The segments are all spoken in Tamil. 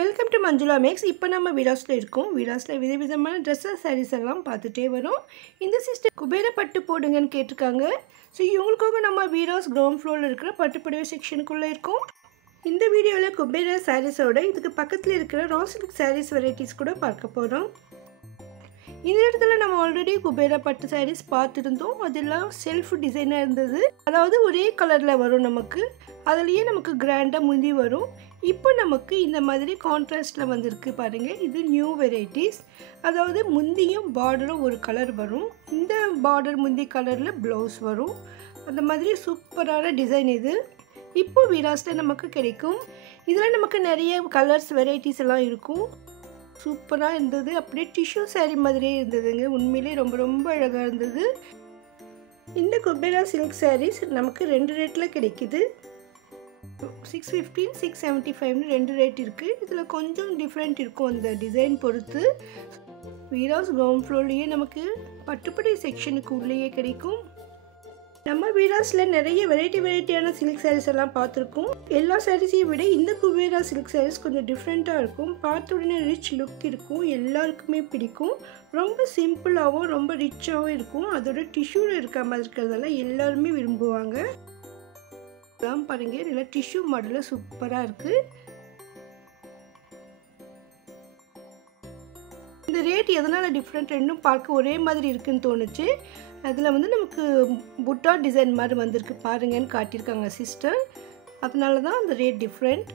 Welcome to Manjula maths. இப்போ நம்ம வீடாஸில் இருக்கோம். வீடாஸில் விதவிதமான ட்ரெஸ்ஸஸ் சாரீஸ் எல்லாம் பார்த்துட்டே வரும். இந்த சிஸ்டர் குபேர பட்டு போடுங்கன்னு கேட்டிருக்காங்க. ஸோ இவங்களுக்காக நம்ம வீடாஸ் கிரவுண்ட் ஃப்ளோரில் இருக்கிற பட்டுப்புடவை செக்ஷனுக்குள்ளே இருக்கோம். இந்த வீடியோவில் குபேர சாரீஸோட இதுக்கு பக்கத்தில் இருக்கிற ரா சில்க் சாரீஸ் வெரைட்டிஸ் கூட பார்க்க போகிறோம். இந்த இடத்துல நம்ம ஆல்ரெடி குபேர பட்டு சாரீஸ் பார்த்துருந்தோம். அதெல்லாம் செல்ஃப் டிசைனாக இருந்தது. அதாவது ஒரே கலரில் வரும், நமக்கு அதுலேயே நமக்கு கிராண்டாக முந்தி வரும். இப்போ நமக்கு இந்த மாதிரி கான்ட்ராஸ்டில் வந்திருக்கு பாருங்கள். இது நியூ வெரைட்டிஸ். அதாவது முந்தியும் பார்டரும் ஒரு கலர் வரும். இந்த பார்டர் முந்தி கலரில் ப்ளவுஸ் வரும். அந்த மாதிரி சூப்பரான டிசைன் இது. இப்போ வீடாஸில் நமக்கு கிடைக்கும். இதில் நமக்கு நிறைய கலர்ஸ் வெரைட்டிஸ் எல்லாம் இருக்கும். சூப்பராக இருந்தது. அப்படியே டிஷ்யூ சாரீ மாதிரியே இருந்ததுங்க. உண்மையிலே ரொம்ப ரொம்ப அழகாக இருந்தது. இந்த குபேரா சில்க் சாரீஸ் நமக்கு 2 ரேட்டில் கிடைக்குது. 650, 675 2 ரேட் இருக்குது. இதில் கொஞ்சம் டிஃப்ரெண்ட் இருக்கும் அந்த டிசைன் பொறுத்து. வீடாஸ் கிரவுண்ட் ஃப்ளோர்லேயே நமக்கு பட்டுப்படை செக்ஷனுக்கு உள்ளேயே கிடைக்கும். நம்ம வீடாஸில் நிறைய வெரைட்டியான சில்க் சாரீஸ் எல்லாம் பார்த்துருக்கோம். எல்லா சாரீஸையும் விட இந்த குபேரா சில்க் சாரீஸ் கொஞ்சம் டிஃப்ரெண்ட்டாக இருக்கும். பார்த்த உடனே ரிச் லுக் இருக்கும். எல்லாருக்குமே பிடிக்கும். ரொம்ப சிம்பிளாகவும் ரொம்ப ரிச்சாகவும் இருக்கும். அதோட டிஷ்யூவில் இருக்க மாதிரி இருக்கிறதால எல்லாருமே விரும்புவாங்க. தான் பாருங்க, நல்லா டிஷ்யூ மாடலில் சூப்பராக இருக்குது. இந்த ரேட் எதனால் டிஃப்ரெண்ட், ரெண்டும் பார்க்க ஒரே மாதிரி இருக்குன்னு தோணுச்சு. அதில் வந்து நமக்கு புட்டா டிசைன் மாதிரி வந்திருக்கு பாருங்கன்னு காட்டியிருக்காங்க சிஸ்டர். அதனால தான் அந்த ரேட் டிஃப்ரெண்ட்.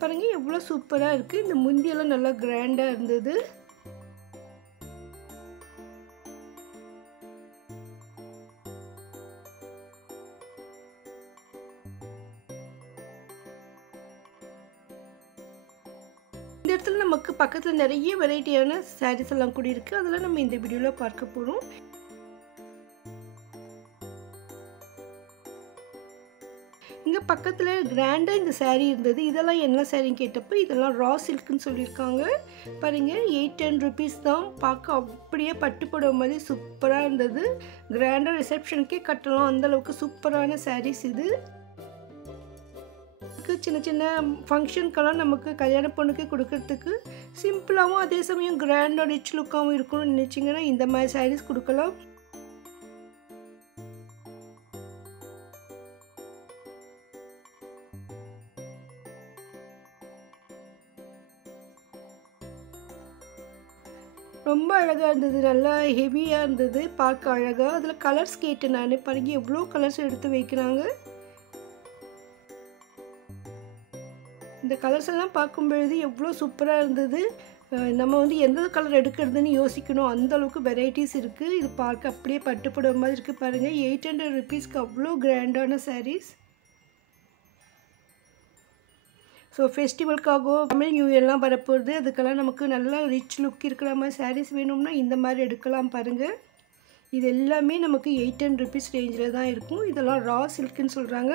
பாருங்கள் எவ்வளோ சூப்பராக இருக்குது. இந்த முந்தியெல்லாம் நல்லா கிராண்டாக இருந்தது. இந்த இடத்துல நமக்கு பக்கத்தில் நிறைய வெரைட்டியான சாரீஸ் எல்லாம் கூட இருக்குது. அதெல்லாம் நம்ம இந்த வீடியோவில் பார்க்க போகிறோம். இங்கே பக்கத்தில் கிராண்டாக இந்த சாரீ இருந்தது. இதெல்லாம் என்ன சாரின்னு கேட்டப்போ இதெல்லாம் ரா சில்க்குன்னு சொல்லியிருக்காங்க. பாருங்கள், 810 ருபீஸ் தான். பார்க்க அப்படியே பட்டுப்புடவை மாதிரி சூப்பராக இருந்தது. கிராண்டாக ரிசப்ஷனுக்கே கட்டலாம், அந்தளவுக்கு சூப்பரான சாரீஸ் இது. சின்ன சின்ன ஃபங்க்ஷனுக்கெல்லாம் நமக்கு கல்யாண பொண்ணுக்கு கொடுக்கறதுக்கு சிம்பிளாகவும் அதே சமயம் கிராண்டாக ரிச் லுக்காகவும் இருக்கணும்னு நினச்சிங்கன்னா இந்த மாதிரி சாரீஸ் கொடுக்கலாம். ரொம்ப அழகாக இருந்தது. நல்லா ஹெவியாக இருந்தது, பார்க்க அழகாக. அதில் கலர்ஸ் கேட்டேன் நான். பாருங்க எவ்வளோ கலர்ஸ் எடுத்து வைக்கிறாங்க. இந்த கலர்ஸ் எல்லாம் பார்க்கும்பொழுது எவ்வளோ சூப்பராக இருந்தது. நம்ம வந்து எந்த கலர் எடுக்கிறதுன்னு யோசிக்கணும், அந்தளவுக்கு வெரைட்டிஸ் இருக்குது. இது பார்க்க அப்படியே பட்டுப்புடவை மாதிரி இருக்குது பாருங்கள். 800 ருபீஸ்க்கு அவ்வளோ கிராண்டான சாரீஸ். ஸோ ஃபெஸ்டிவலுக்காகவோ தமிழ் நியூ இயர்லாம் வரப்போகுது, அதுக்கெல்லாம் நமக்கு நல்லா ரிச் லுக் இருக்கிற மாதிரி சாரீஸ் வேணும்னா இந்த மாதிரி எடுக்கலாம் பாருங்கள். இது எல்லாமே நமக்கு 810 ருபீஸ் ரேஞ்சில் தான் இருக்கும். இதெல்லாம் ரா சில்க்குன்னு சொல்கிறாங்க.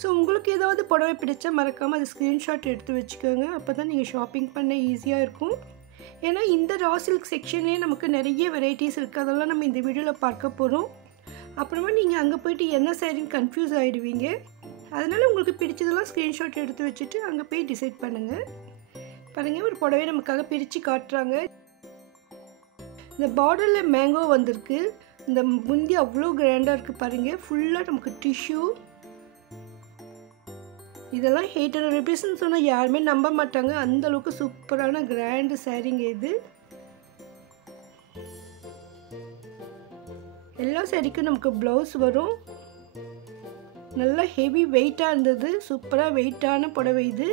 ஸோ உங்களுக்கு ஏதாவது புடவை பிடிச்சா மறக்காமல் அது ஸ்க்ரீன்ஷாட் எடுத்து வச்சுக்கோங்க. அப்போ தான் நீங்கள் ஷாப்பிங் பண்ண ஈஸியாக இருக்கும். ஏன்னா இந்த ரா சில்க் செக்ஷன்லேயே நமக்கு நிறைய வெரைட்டிஸ் இருக்குது. அதெல்லாம் நம்ம இந்த வீடியோவில் பார்க்க போகிறோம். அப்புறமா நீங்கள் அங்கே போய்ட்டு என்ன சாரின்னு கன்ஃபியூஸ் ஆகிடுவீங்க. அதனால் உங்களுக்கு பிடிச்சதெல்லாம் ஸ்க்ரீன்ஷாட் எடுத்து வச்சுட்டு அங்கே போய் டிசைட் பண்ணுங்கள். பாருங்கள், ஒரு புடவை நமக்காக பிரித்து காட்டுறாங்க. இந்த பார்டரில் மேங்கோ வந்திருக்கு. இந்த முந்தி அவ்வளோ கிராண்டாக இருக்குது பாருங்கள். ஃபுல்லாக நமக்கு டிஷ்யூ. இதெல்லாம் 800 ருபீஸ்ன்னு சொன்னால் யாருமே நம்ப மாட்டாங்க. அந்தளவுக்கு சூப்பரான கிராண்டு சாரீங்க இது. எல்லா சாரீக்கும் நமக்கு ப்ளவுஸ் வரும். நல்லா ஹெவி வெயிட்டாக இருந்தது. சூப்பராக வெயிட்டான புடவை இது.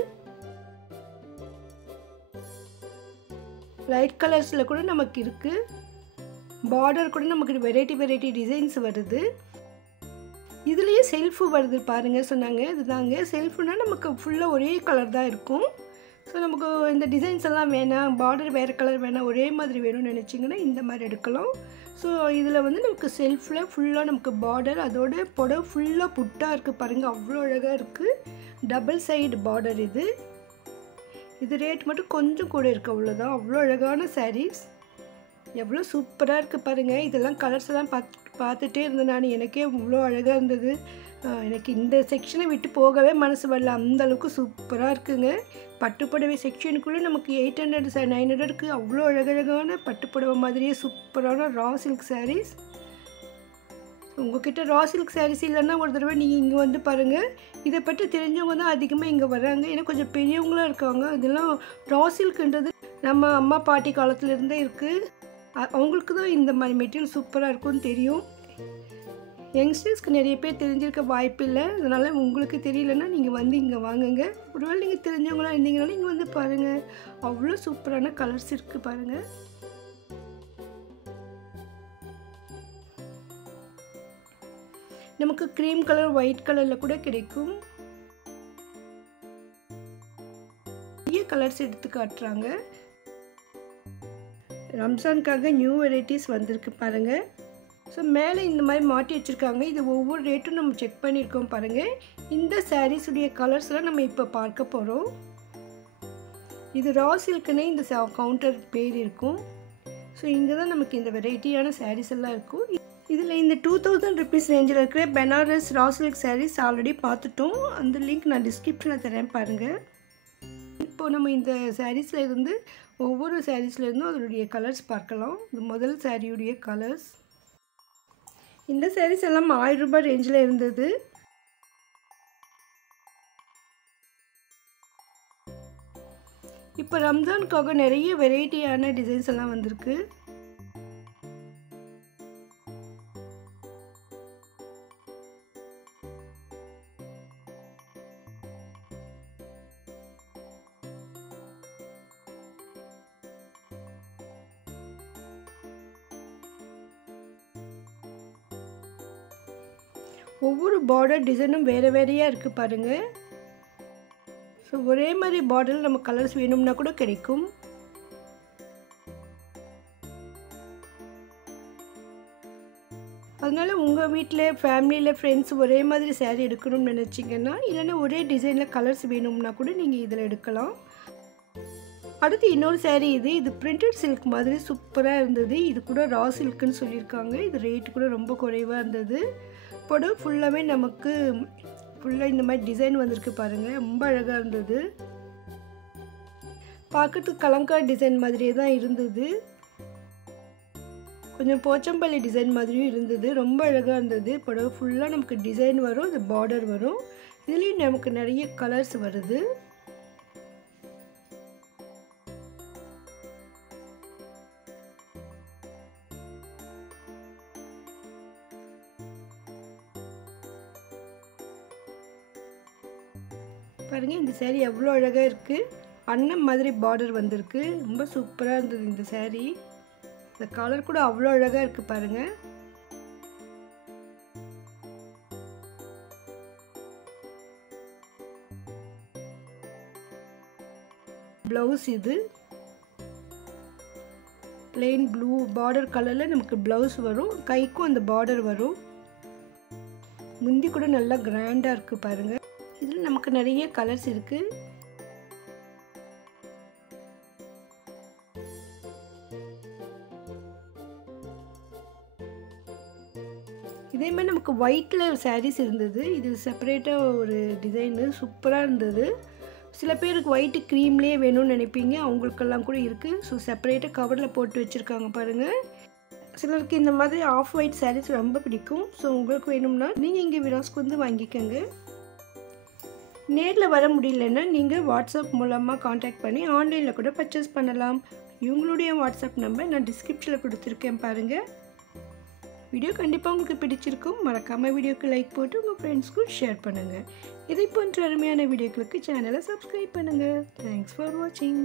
லைட் கலர்ஸில் கூட நமக்கு இருக்குது. பார்டர் கூட நமக்கு வெரைட்டி டிசைன்ஸ் வருது. இதுலேயே செல்ஃபு வருது பாருங்கள் சொன்னாங்க. இதுதாங்க செல்ஃபுனா நமக்கு ஃபுல்லாக ஒரே கலர் தான் இருக்கும். ஸோ நமக்கு இந்த டிசைன்ஸ் எல்லாம் வேணாம், பார்டர் வேறு கலர் வேணாம், ஒரே மாதிரி வேணும்னு நினச்சிங்கன்னா இந்த மாதிரி எடுக்கலாம். ஸோ இதில் வந்து நமக்கு செல்ஃபில் ஃபுல்லாக நமக்கு பார்டர், அதோட புடவை ஃபுல்லாக புட்டாக இருக்குது பாருங்கள். அவ்வளோ அழகாக இருக்குது. டபுள் சைடு பார்டர் இது. இது ரேட் மட்டும் கொஞ்சம் கூட இருக்குது, அவ்வளோதான். அவ்வளோ அழகான சாரீஸ். எவ்வளோ சூப்பராக இருக்குது பாருங்கள். இதெல்லாம் கலர்ஸ் எல்லாம் பார்த்துட்டே இருந்தேன் நான். எனக்கே இவ்வளோ அழகாக இருந்தது. எனக்கு இந்த செக்ஷனை விட்டு போகவே மனசு வரல. அந்தளவுக்கு சூப்பராக இருக்குங்க. பட்டுப்புடவை செக்ஷனுக்குள்ளே நமக்கு 800 900க்கு அவ்வளோ அழகழகான பட்டுப்புடவை மாதிரியே சூப்பரான ரா சில்க் சாரீஸ். உங்கள்கிட்ட ரா சில்க் சாரீஸ் இல்லைன்னா ஒரு தடவை நீங்கள் இங்கே வந்து பாருங்கள். இதை பற்றி தெரிஞ்சவங்க தான் அதிகமாக இங்கே வர்றாங்க. ஏன்னா கொஞ்சம் பெரியவங்களாம் இருக்காங்க. இதெல்லாம் ரா சில்க்குன்றது நம்ம அம்மா பாட்டி காலத்துலேருந்தே இருக்குது. அவங்களுக்கு தான் இந்த மாதிரி மெட்டீரியல் சூப்பராக இருக்கும்னு தெரியும். யங்ஸ்டர்ஸ்க்கு நிறைய பேர் தெரிஞ்சிருக்க வாய்ப்பு இல்லை. அதனால் உங்களுக்கு தெரியலன்னா நீங்கள் வந்து இங்கே வாங்குங்க. ஒருவேளை நீங்கள் தெரிஞ்சவங்களாம் இருந்தீங்கனாலும் இங்கே வந்து பாருங்கள். அவ்வளோ சூப்பரான கலர்ஸ் இருக்குது பாருங்கள். நமக்கு க்ரீம் கலர், ஒயிட் கலரில் கூட கிடைக்கும். நிறைய கலர்ஸ் எடுத்து காட்டுறாங்க. ரம்ஜானுக்காக நியூ வெரைட்டிஸ் வந்திருக்கு பாருங்கள். ஸோ மேலே இந்த மாதிரி மாட்டி வச்சுருக்காங்க. இது ஒவ்வொரு ரேட்டும் நம்ம செக் பண்ணியிருக்கோம் பாருங்கள். இந்த சாரீஸுடைய கலர்ஸ்லாம் நம்ம இப்போ பார்க்க போகிறோம். இது ரா சில்க்குன்னே இந்த கவுண்டர் பேர் இருக்கும். ஸோ இங்கே தான் நமக்கு இந்த வெரைட்டியான சாரீஸ் எல்லாம் இருக்கும். இதில் இந்த 2000 rupees ரேஞ்சில் இருக்கிற Banaras raw silk saris already பார்த்துட்டோம். அந்த லிங்க் நான் டிஸ்கிரிப்ஷனில் தரேன் பாருங்கள். இப்போது நம்ம இந்த சாரீஸில் இருந்து ஒவ்வொரு சாரீஸ்லேருந்தும் அதனுடைய கலர்ஸ் பார்க்கலாம். இது முதல் சாரியுடைய கலர்ஸ். இந்த சாரீஸ் எல்லாம் 1000 ரூபாய் ரேஞ்சில் இருந்தது. இப்போ ரம்ஜானுக்காக நிறைய வெரைட்டியான டிசைன்ஸ் எல்லாம் வந்திருக்கு. ஒவ்வொரு பார்டர் டிசைனும் வேறு வேறையாக இருக்குது பாருங்கள். ஸோ ஒரே மாதிரி பார்டரில் நம்ம கலர்ஸ் வேணும்னா கூட கிடைக்கும். அதனால் உங்கள் வீட்டில் ஃபேமிலியில் ஃப்ரெண்ட்ஸ் ஒரே மாதிரி சாரீ எடுக்கணும்னு நினச்சிங்கன்னா, இல்லைன்னா ஒரே டிசைனில் கலர்ஸ் வேணும்னா கூட நீங்கள் இதில் எடுக்கலாம். அடுத்து இன்னொரு சாரீ இது பிரிண்டட் சில்க் மாதிரி சூப்பராக இருந்தது. இது கூட ரா சில்க்குன்னு சொல்லியிருக்காங்க. இது ரேட்டு கூட ரொம்ப குறைவாக இருந்தது. புடவை ஃபுல்லாகவே நமக்கு ஃபுல்லாக இந்த மாதிரி டிசைன் வந்திருக்கு பாருங்கள். ரொம்ப அழகாக இருந்தது. பார்க்கறதுக்கு கலங்காய் டிசைன் மாதிரியே தான் இருந்தது. கொஞ்சம் போச்சம்பள்ளி டிசைன் மாதிரியும் இருந்தது. ரொம்ப அழகாக இருந்தது. புடவை ஃபுல்லாக நமக்கு டிசைன் வரும், இந்த பார்டர் வரும். இதுலேயும் நமக்கு நிறைய கலர்ஸ் வருது. பாருங்கள், இந்த சாரீ எவ்வளோ அழகாக இருக்குது. அன்னம் மாதிரி பார்டர் வந்திருக்கு. ரொம்ப சூப்பராக இருந்தது இந்த சாரீ. இந்த கலர் கூட அவ்வளோ அழகாக இருக்குது பாருங்கள். ப்ளவுஸ் இது பிளெயின் ப்ளூ பார்டர் கலரில் நமக்கு ப்ளவுஸ் வரும். கைக்கும் அந்த பார்டர் வரும். முந்தி கூட நல்லா கிராண்டாக இருக்குது பாருங்கள். இதில் நமக்கு நிறைய கலர்ஸ் இருக்குது. இதே மாதிரி நமக்கு ஒயிட்டில் சாரீஸ் இருந்தது. இது செப்பரேட்டாக ஒரு டிசைனு சூப்பராக இருந்தது. சில பேருக்கு ஒயிட்டு க்ரீம்லேயே வேணும்னு நினைப்பீங்க. அவங்களுக்கெல்லாம் கூட இருக்குது. ஸோ செப்பரேட்டாக கவரில் போட்டு வச்சுருக்காங்க பாருங்கள். சிலருக்கு இந்த மாதிரி ஆஃப் ஒயிட் சாரீஸ் ரொம்ப பிடிக்கும். ஸோ உங்களுக்கு வேணும்னா நீங்கள் இங்கே விராஸ்க்கு வந்து வாங்கிக்கோங்க. நேரில் வர முடியலன்னா நீங்கள் வாட்ஸ்அப் மூலமாக காண்டாக்ட் பண்ணி ஆன்லைனில் கூட பர்ச்சேஸ் பண்ணலாம். இவங்களுடைய வாட்ஸ்அப் நம்பர் நான் டிஸ்கிரிப்ஷனில் கொடுத்துருக்கேன் பாருங்கள். வீடியோ கண்டிப்பாக உங்களுக்கு பிடிச்சிருக்கும். மறக்காமல் வீடியோக்கு லைக் போட்டு உங்கள் ஃப்ரெண்ட்ஸ்க்கும் ஷேர் பண்ணுங்கள். இதை போன்ற அருமையான வீடியோக்களுக்கு சேனலை சப்ஸ்கிரைப் பண்ணுங்கள். தேங்க்ஸ் ஃபார் வாட்சிங்.